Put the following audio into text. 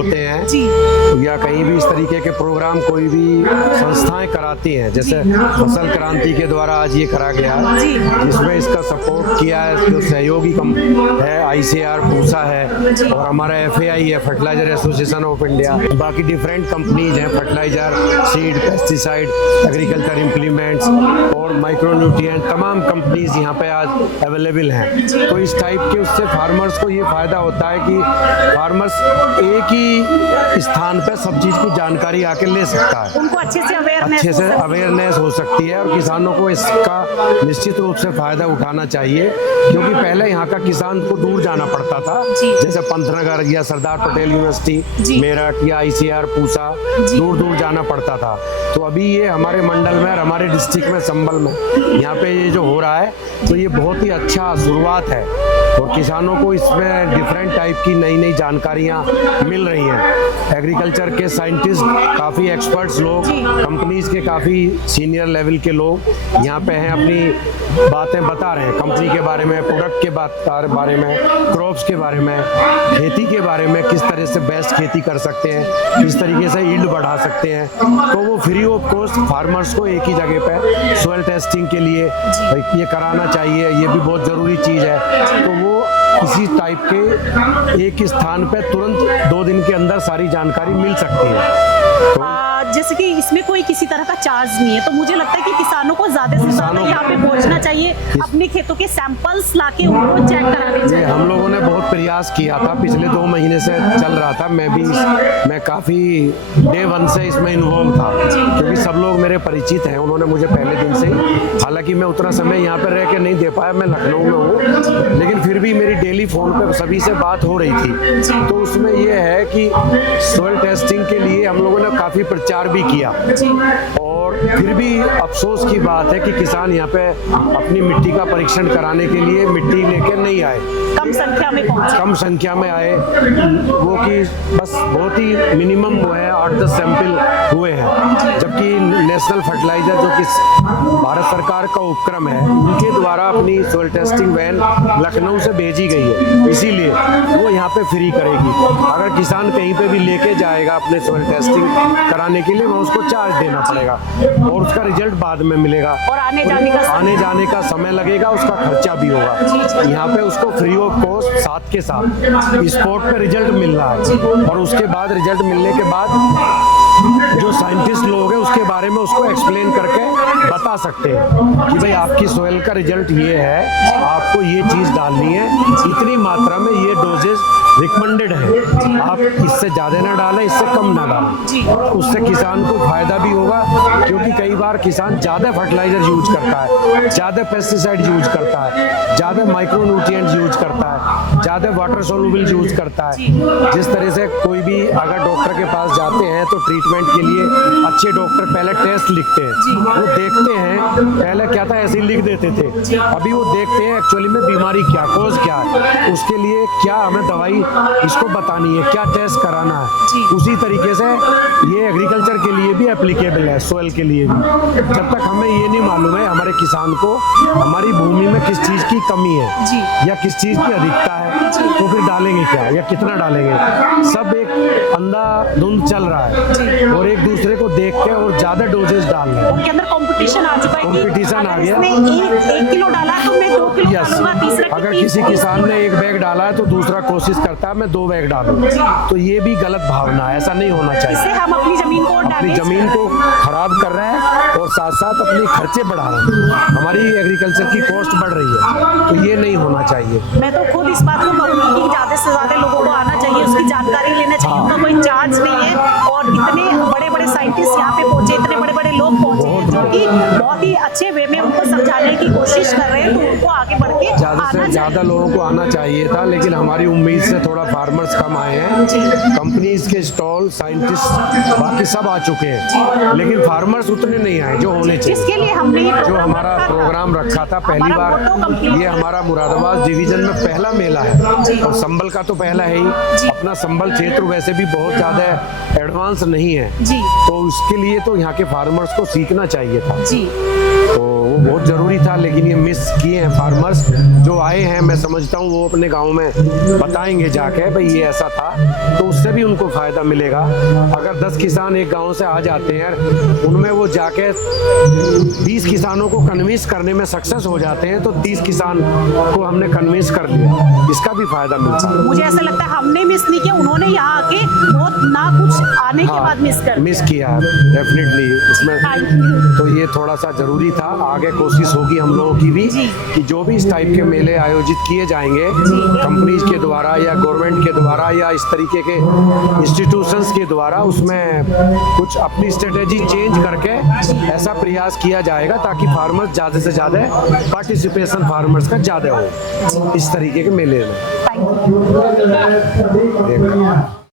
होते हैं या कहीं भी इस तरीके के प्रोग्राम कोई भी संस्थाएं कराती हैं, जैसे फसल क्रांति के द्वारा आज ये करा गया, जिसमें इसका सपोर्ट किया है जो सहयोगी है ICAR पूसा है और हमारा FAI है, फर्टिलाइजर एसोसिएशन ऑफ इंडिया, बाकी डिफरेंट कंपनीज हैं, fertilizer, seed, pesticide, agriculture implements और माइक्रोन्यूट्रिएंट, तमाम कंपनीज यहाँ पे आज अवेलेबल हैं। तो इस टाइप के उससे फार्मर्स को ये फायदा होता है कि फार्मर्स एक ही स्थान पे सब चीज की जानकारी आके ले सकता है, उनको अच्छे से अवेयरनेस हो सकती है और किसानों को इसका निश्चित रूप से फायदा उठाना चाहिए, क्योंकि पहले यहाँ का किसान को दूर जाना पड़ता था, जैसे पंतनगर या सरदार पटेल यूनिवर्सिटी मेरठ या ICAR पूसा, दूर दूर जाना पड़ता था। तो अभी ये हमारे मंडल में और हमारे डिस्ट्रिक्ट में संबल में यहाँ पे ये जो हो रहा है, तो ये बहुत ही अच्छा शुरुआत है और किसानों को इसमें डिफरेंट टाइप की नई नई जानकारियाँ मिल रही हैं। एग्रीकल्चर के साइंटिस्ट, काफ़ी एक्सपर्ट्स लोग, कंपनीज के काफ़ी सीनियर लेवल के लोग यहाँ पे हैं, अपनी बातें बता रहे हैं कंपनी के बारे में, प्रोडक्ट के बारे में, क्रॉप्स के बारे में, खेती के बारे में, किस तरह से बेस्ट खेती कर सकते हैं, किस तरीके से यील्ड बढ़ा सकते हैं। तो वो फ्री ऑफ कॉस्ट फार्मर्स को एक ही जगह पे सोइल टेस्टिंग के लिए ये कराना चाहिए, ये भी बहुत ज़रूरी चीज़ है। तो वो इसी टाइप के एक स्थान पे तुरंत 2 दिन के अंदर सारी जानकारी मिल सकती है। तो जैसे कि इसमें कोई किसी तरह का चार्ज नहीं है, तो मुझे लगता है कि किसानों को ज्यादा से ज्यादा यहाँ पे पहुँचना चाहिए, अपने खेतों के सैंपल्स लाके उनको चेक कराने चाहिए। हम लोगों ने बहुत प्रयास किया था, पिछले 2 महीने से चल रहा था, मैं काफ़ी डे 1 से इसमें इन्वॉल्व था, क्योंकि सब लोग मेरे परिचित हैं, उन्होंने मुझे पहले दिन से ही, हालांकि मैं उतना समय यहाँ पर रह के नहीं दे पाया, मैं लखनऊ में हूँ, लेकिन फिर भी मेरी डेली फ़ोन पे सभी से बात हो रही थी। तो उसमें ये है कि सोइल टेस्टिंग के लिए हम लोगों ने काफ़ी प्रचार भी किया और फिर भी अफसोस की बात है कि किसान यहाँ पे अपनी मिट्टी का परीक्षण कराने के लिए मिट्टी लेकर नहीं आए, कम संख्या में आए, वो कि बस बहुत ही मिनिमम वो है 8-10 सैंपल हुए हैं, जबकि नेशनल फर्टिलाइजर जो कि भारत सरकार का उपक्रम है, उनके द्वारा अपनी सोइल टेस्टिंग वैन लखनऊ से भेजी गई है, इसीलिए वो यहाँ पे फ्री करेगी। अगर किसान कहीं पे भी लेके जाएगा अपने सोइल टेस्टिंग कराने के लिए, वह उसको चार्ज देना पड़ेगा और उसका रिजल्ट बाद में मिलेगा और आने जाने का समय लगेगा, उसका खर्चा भी होगा। यहाँ पे उसको फ्री ऑफ कॉस्ट साथ के साथ स्पॉट पे रिजल्ट मिल रहा है और उसके बाद रिजल्ट मिलने के बाद जो साइंटिस्ट लोग हैं उसके बारे में उसको एक्सप्लेन करके बता सकते हैं कि भाई आपकी सोइल का रिजल्ट ये है, आपको ये चीज़ डालनी है, इतनी मात्रा में ये डोजेज रिकमेंडेड है, आप इससे ज़्यादा ना डालें, इससे कम ना डालें। उससे किसान को फायदा भी होगा, क्योंकि कई बार किसान ज़्यादा फर्टिलाइजर यूज करता है, ज़्यादा पेस्टिसाइड यूज करता है, ज़्यादा माइक्रोन्यूट्रिएंट्स यूज करता है, ज़्यादा वाटर सोल्यूबल यूज करता है। जिस तरह से कोई भी अगर डॉक्टर के पास जाते हैं तो ट्रीटमेंट के लिए अच्छे डॉक्टर पहले टेस्ट लिखते हैं, वो देखते हैं, पहले क्या था ऐसे ही लिख देते थे, अभी वो देखते हैं एक्चुअली में बीमारी क्या, कॉज क्या है, उसके लिए क्या हमें दवाई इसको बतानी है, क्या टेस्ट कराना है। उसी तरीके से ये एग्रीकल्चर के लिए भी एप्लीकेबल है, सोइल के लिए भी। जब तक हमें ये नहीं मालूम है हमारे किसान को हमारी भूमि में किस चीज़ की कमी है या किस चीज़ की अधिकता है, तो फिर डालेंगे क्या या कितना डालेंगे, सब एक अंधाधुंध चल रहा है और एक दूसरे को देख के और ज़्यादा डोजेज डाल रहे हैं। उनके अंदर कंपटीशन आ चुका है, कंपटीशन आ गया, 1 किलो डाला है तो मैं 2 किलो डालूंगा, तीसरा अगर किसी किसान ने 1 बैग डाला है तो दूसरा कोशिश करता है मैं 2 बैग डालूं, तो ये भी गलत भावना है, ऐसा नहीं होना चाहिए। इससे हम अपनी जमीन को खराब कर रहे हैं और साथ साथ अपने खर्चे बढ़ा रहे हैं, हमारी एग्रीकल्चर की कॉस्ट बढ़ रही है, तो ये नहीं होना चाहिए। मैं तो खुद इस बात को कहूँगी कि ज़्यादा से ज़्यादा लोगों को आना चाहिए, उसकी जानकारी लेना चाहिए, उनका कोई चार्ज नहीं है और इतने बड़े बड़े साइंटिस्ट यहाँ पे पहुँचे, इतने बड़े बड़े लोग पहुँचे जो कि बहुत ही अच्छे वे में उनको समझाने की कोशिश कर रहे हैं, तो उनको आगे बढ़ के ज़्यादा से ज़्यादा लोगों को आना चाहिए था, लेकिन हमारी उम्मीद से थोड़ा फार्मर्स कम आए हैं। कंपनीज के स्टॉल, साइंटिस्ट बाकी सब आ चुके हैं, लेकिन फार्मर्स उतने नहीं आए जो होने चाहिए। जिसके लिए हमने जो हमारा प्रोग्राम रखा था पहली बार, ये हमारा मुरादाबाद डिवीजन में पहला मेला है और संबल का तो पहला है ही। अपना संबल क्षेत्र वैसे भी बहुत ज़्यादा एडवांस नहीं है, तो उसके लिए तो यहाँ के फार्मर्स को सीखना चाहिए था, तो वो बहुत ज़रूरी था, लेकिन ये मिस किए हैं फार्मर्स जो आए हैं। मैं समझता हूँ वो अपने गांव में बताएंगे जाके भाई ये ऐसा था, तो उससे भी उनको फ़ायदा मिलेगा। अगर 10 किसान एक गांव से आ जाते हैं, उनमें वो जाके 20 किसानों को कन्विंस करने में सक्सेस हो जाते हैं, तो 30 किसान को हमने कन्विंस कर लिया, इसका भी फ़ायदा मिलता है। मुझे ऐसा लगता है हमने मिस नहीं किया, उन्होंने यहाँ आके बहुत ना कुछ आने के बाद मिस किया है डेफिनेटली इसमें। तो ये थोड़ा सा ज़रूरी था। आगे कोशिश होगी हम लोगों की भी कि जो भी इस टाइप के मेले आयोजित किए जाएंगे कंपनीज के द्वारा या गवर्नमेंट के द्वारा या इस तरीके के इंस्टीट्यूशंस के द्वारा, उसमें कुछ अपनी स्ट्रेटेजी चेंज करके ऐसा प्रयास किया जाएगा ताकि फार्मर्स ज़्यादा से ज़्यादा पार्टिसिपेशन फार्मर्स का ज़्यादा हो इस तरीके के मेले में। Thank you.